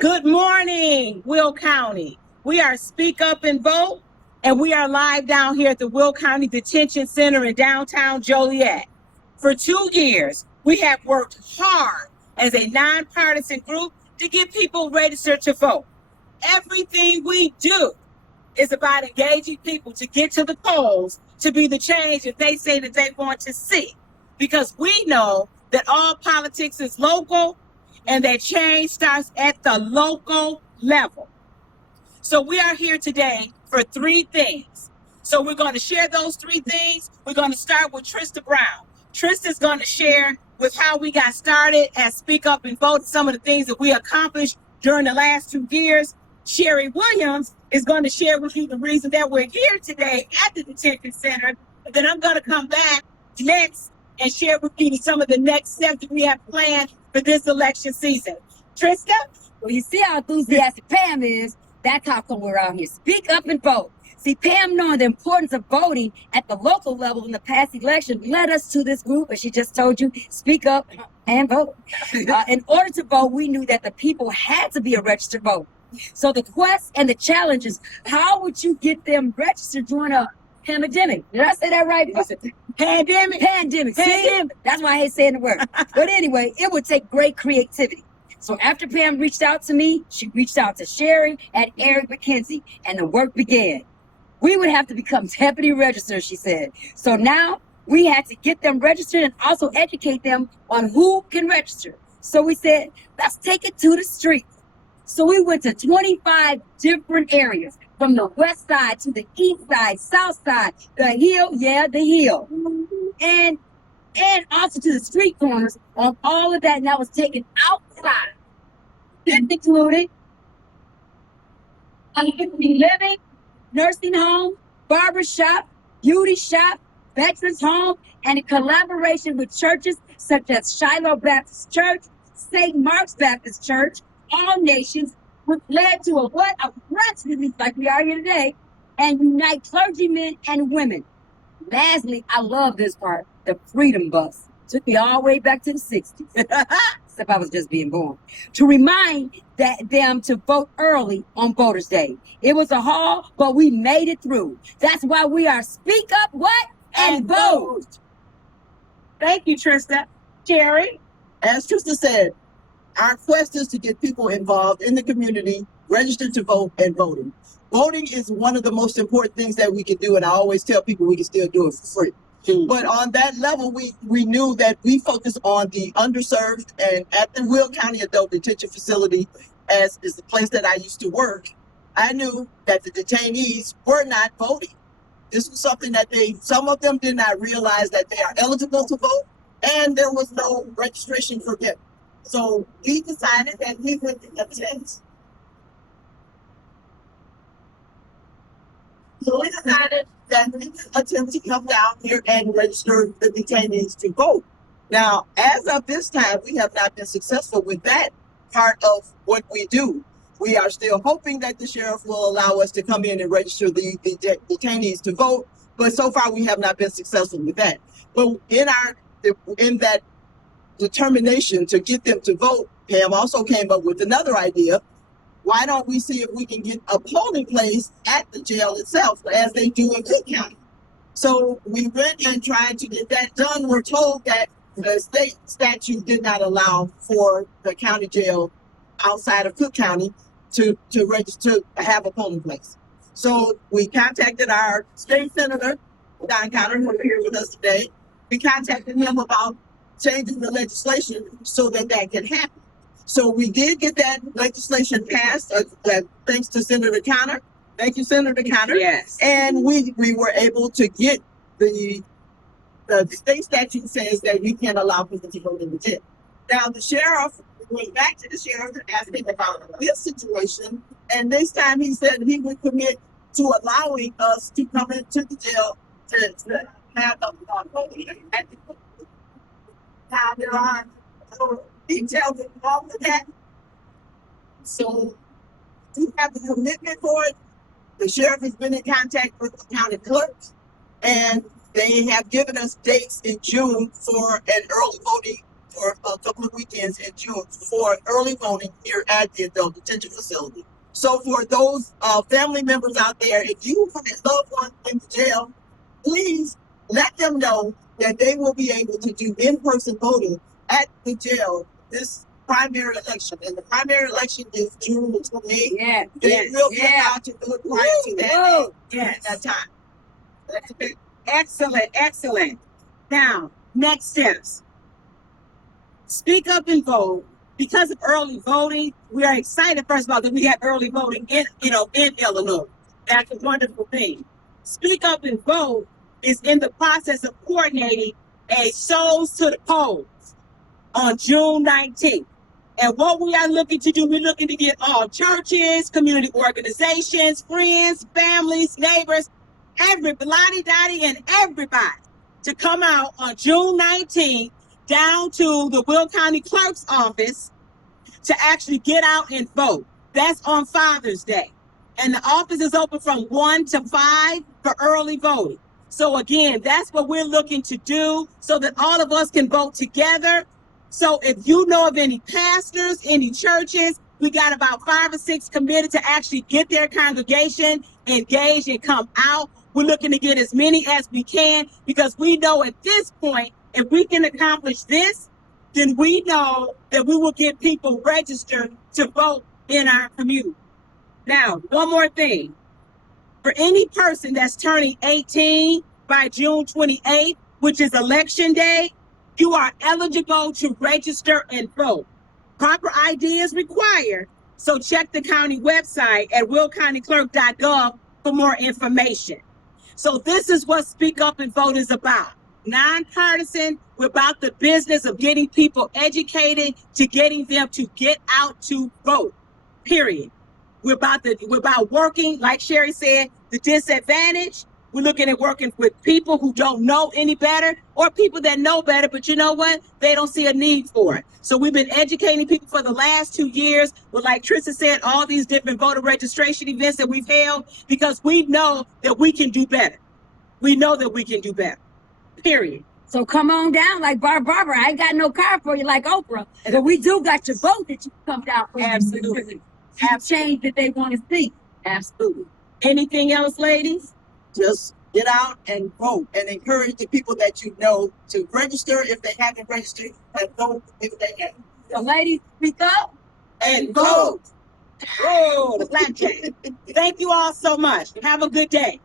Good morning, Will County. We are Speak Up and Vote, and we are live down here at the Will County Detention Center in downtown Joliet. For 2 years, we have worked hard as a nonpartisan group to get people registered to vote. Everything we do is about engaging people to get to the polls to be the change that they say that they want to see. Because we know that all politics is local and that change starts at the local level. So we are here today for 3 things. So we're going to share those 3 things. We're going to start with Trista Brown. Trista's going to share with how we got started at Speak Up and Vote, some of the things that we accomplished during the last 2 years. Sherry Williams is going to share with you the reason that we're here today at the detention center. And then I'm going to come back next and share with you some of the next steps that we have planned for this election season. Trista? Well, you see how enthusiastic Pam is. That's how come we're out here. Speak up and vote. See, Pam, knowing the importance of voting at the local level in the past election, led us to this group, as she just told you, speak up and vote. In order to vote, we knew that the people had to be a registered voter. So the quest and the challenge is, how would you get them registered during a pandemic? Did I say that right? Pandemic. Pandemic. See? That's why I hate saying the word. But anyway, it would take great creativity. So after Pam reached out to me, she reached out to Sherry and Eric McKenzie, and the work began. We would have to become deputy registrars, she said. So now we had to get them registered and also educate them on who can register. So we said, let's take it to the streets. So we went to 25 different areas, from the west side to the east side, south side, the hill, and also to the street corners of all of that, and that was taken outside. This included living, nursing home, barber shop, beauty shop, veterans home, and in collaboration with churches such as Shiloh Baptist Church, St. Mark's Baptist Church, All Nations, which led to a press release like we are here today, and unite clergymen and women. Lastly, I love this part, the Freedom Bus. Took me all the way back to the 60s, except I was just being born, to remind them to vote early on Voters' Day. It was a haul, but we made it through. That's why we are Speak Up, what? And vote. Thank you, Trista. Sherry? As Trista said, our quest is to get people involved in the community, registered to vote, and voting. Voting is one of the most important things that we can do, and I always tell people we can still do it for free. But on that level, we knew that we focus on the underserved, and at the Will County Adult Detention Facility, as is the place that I used to work, I knew that the detainees were not voting. This was something that some of them did not realize that they are eligible to vote, and there was no registration for them. So we decided that we would attempt. So we decided that we would attempt to come down here and register the detainees to vote. Now, as of this time, we have not been successful with that part of what we do. We are still hoping that the sheriff will allow us to come in and register the detainees to vote, but so far we have not been successful with that. But in that determination to get them to vote, Pam also came up with another idea. Why don't we see if we can get a polling place at the jail itself, as they do in Cook County? So we went and tried to get that done. We're told that the state statute did not allow for the county jail outside of Cook County to register, to have a polling place. So we contacted our state senator, Don Connor, who is here with us today. We contacted him about changing the legislation so that can happen. So we did get that legislation passed, thanks to Senator Connor. Thank you, Senator Connor. Yes. And we were able to get the state statute says that you can't allow people to vote in the jail. Now the sheriff, we went back to the sheriff and asked him about this situation, and this time he said he would commit to allowing us to come into the jail to have the voting. Now there are details involved in that. So we have the commitment for it. The sheriff has been in contact with the county clerks, and they have given us dates in June for an early voting for a couple of weekends in June for early voting here at the adult detention facility. So for those family members out there, if you have a loved one in the jail, please let them know that they will be able to do in-person voting at the jail this primary election. And the primary election is June the 28th. Yeah, They will be yeah. allowed to do it prior to that, Whoa. Yes. that time. That's it. Excellent, excellent. Now, next steps. Speak up and vote. Because of early voting, we are excited, first of all, that we have early voting in Illinois. That's a wonderful thing. Speak up and vote is in the process of coordinating a Souls to the Polls on June 19th. And what we are looking to do, we're looking to get all churches, community organizations, friends, families, neighbors, everybody, Dottie, and everybody to come out on June 19th down to the Will County Clerk's office to actually get out and vote. That's on Father's Day. And the office is open from 1 to 5 for early voting. So again, that's what we're looking to do so that all of us can vote together. So if you know of any pastors, any churches, we got about 5 or 6 committed to actually get their congregation engaged and come out. We're looking to get as many as we can because we know at this point, if we can accomplish this, then we know that we will get people registered to vote in our community. Now, one more thing. For any person that's turning 18 by June 28th, which is election day, you are eligible to register and vote. Proper ID is required, so check the county website at willcountyclerk.gov for more information. So this is what Speak Up and Vote is about. Nonpartisan, we're about the business of getting people educated to getting them to get out to vote, period. We're about working, like Sherry said, the disadvantaged. We're looking at working with people who don't know any better or people that know better, but you know what? They don't see a need for it. So we've been educating people for the last 2 years with, like Trista said, all these different voter registration events that we've held because we know that we can do better. We know that we can do better, period. So come on down like Barbara. I ain't got no car for you like Oprah, but we do got your vote that you come down for. Absolutely. Change that they want to see. Absolutely. Anything else, ladies? Just get out and vote and encourage the people that you know to register if they haven't registered and vote if they haven't. So ladies, speak up. And vote. Oh, the blackjack. Thank you all so much. Have a good day.